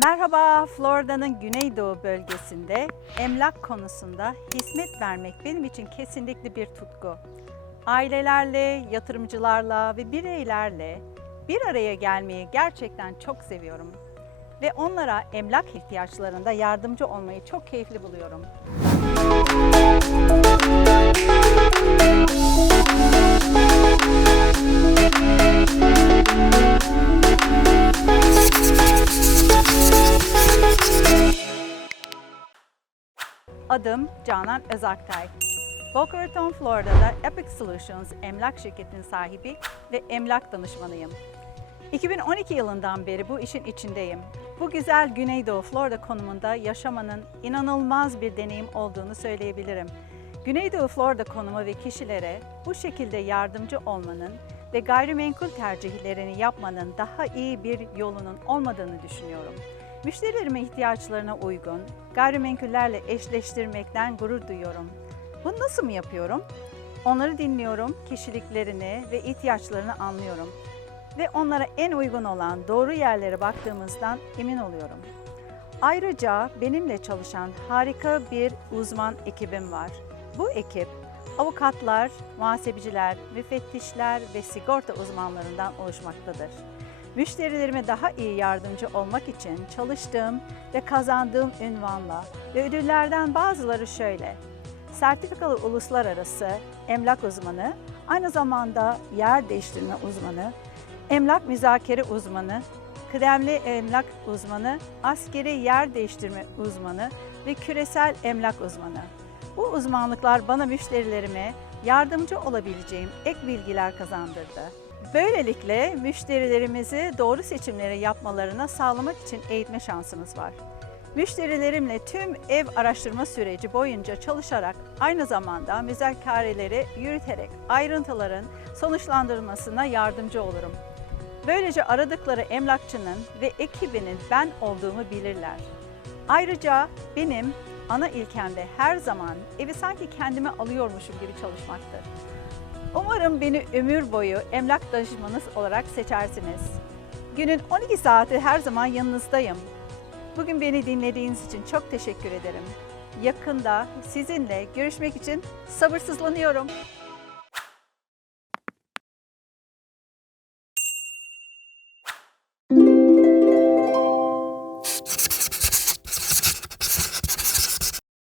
Merhaba, Florida'nın güneydoğu bölgesinde emlak konusunda hizmet vermek benim için kesinlikle bir tutku. Ailelerle, yatırımcılarla ve bireylerle bir araya gelmeyi gerçekten çok seviyorum. Ve onlara emlak ihtiyaçlarında yardımcı olmayı çok keyifli buluyorum. Adım Canan Özaktay. Boca Raton, Florida'da Epic Solutions emlak şirketinin sahibi ve emlak danışmanıyım. 2012 yılından beri bu işin içindeyim. Bu güzel Güneydoğu Florida konumunda yaşamanın inanılmaz bir deneyim olduğunu söyleyebilirim. Güneydoğu Florida konumu ve kişilere bu şekilde yardımcı olmanın ve gayrimenkul tercihlerini yapmanın daha iyi bir yolunun olmadığını düşünüyorum. Müşterilerimin ihtiyaçlarına uygun gayrimenkullerle eşleştirmekten gurur duyuyorum. Bunu nasıl mı yapıyorum? Onları dinliyorum, kişiliklerini ve ihtiyaçlarını anlıyorum ve onlara en uygun olan doğru yerlere baktığımızdan emin oluyorum. Ayrıca benimle çalışan harika bir uzman ekibim var. Bu ekip avukatlar, muhasebeciler, müfettişler ve sigorta uzmanlarından oluşmaktadır. Müşterilerime daha iyi yardımcı olmak için çalıştığım ve kazandığım ünvanla ve ödüllerden bazıları şöyle. Sertifikalı uluslararası emlak uzmanı, aynı zamanda yer değiştirme uzmanı, emlak müzakere uzmanı, kıdemli emlak uzmanı, askeri yer değiştirme uzmanı ve küresel emlak uzmanı. Bu uzmanlıklar bana müşterilerime yardımcı olabileceğim ek bilgiler kazandırdı. Böylelikle müşterilerimizi doğru seçimleri yapmalarına sağlamak için eğitme şansımız var. Müşterilerimle tüm ev araştırma süreci boyunca çalışarak aynı zamanda müzakereleri yürüterek ayrıntıların sonuçlandırılmasına yardımcı olurum. Böylece aradıkları emlakçının ve ekibinin ben olduğumu bilirler. Ayrıca benim ana ilkemde her zaman evi sanki kendime alıyormuşum gibi çalışmaktır. Umarım beni ömür boyu emlak danışmanınız olarak seçersiniz. Günün 12 saati her zaman yanınızdayım. Bugün beni dinlediğiniz için çok teşekkür ederim. Yakında sizinle görüşmek için sabırsızlanıyorum.